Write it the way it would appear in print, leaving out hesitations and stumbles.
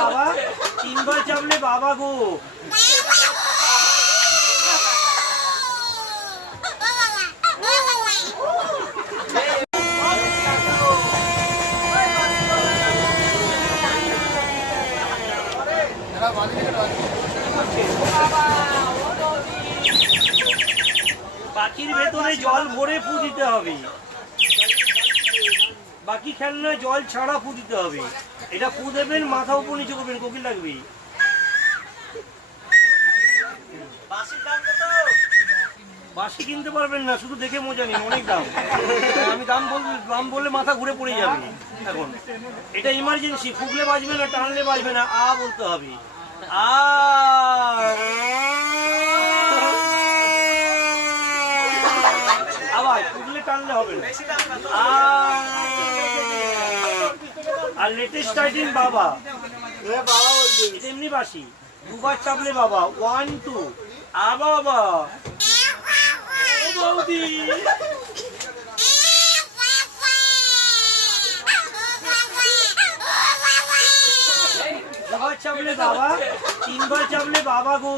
বাবা, তিনবার চাপলে বাবা গো। বাকির ভেতরে জল ভরে ফু দিতে হবে, বাকি খেলনায় জল ছাড়া ফু দিতে হবে। এটা ফু দেবেন, মাথা উপর নিচে করবেন, কোকিল লাগবে। বাসি কিনতে পারবেন না, শুধু দেখে মজা নিন, অনেক দাম। আমি দাম বললে মাথা ঘুরে পড়ে যাবে। এখন এটা ইমার্জেন্সি, ফুকলে বাজবে না, টানলে বাজবে না, আ বলতে হবে। আবার ফুকলে টানলে হবে না। আর লেটেস্ট আইটেম বাবা, এমনি বাসি, দুবার চাপলে বাবা, 1 2 বাবা বৌদি। দুবার চাপলে বাবা, তিনবার চাপলে বাবা গো।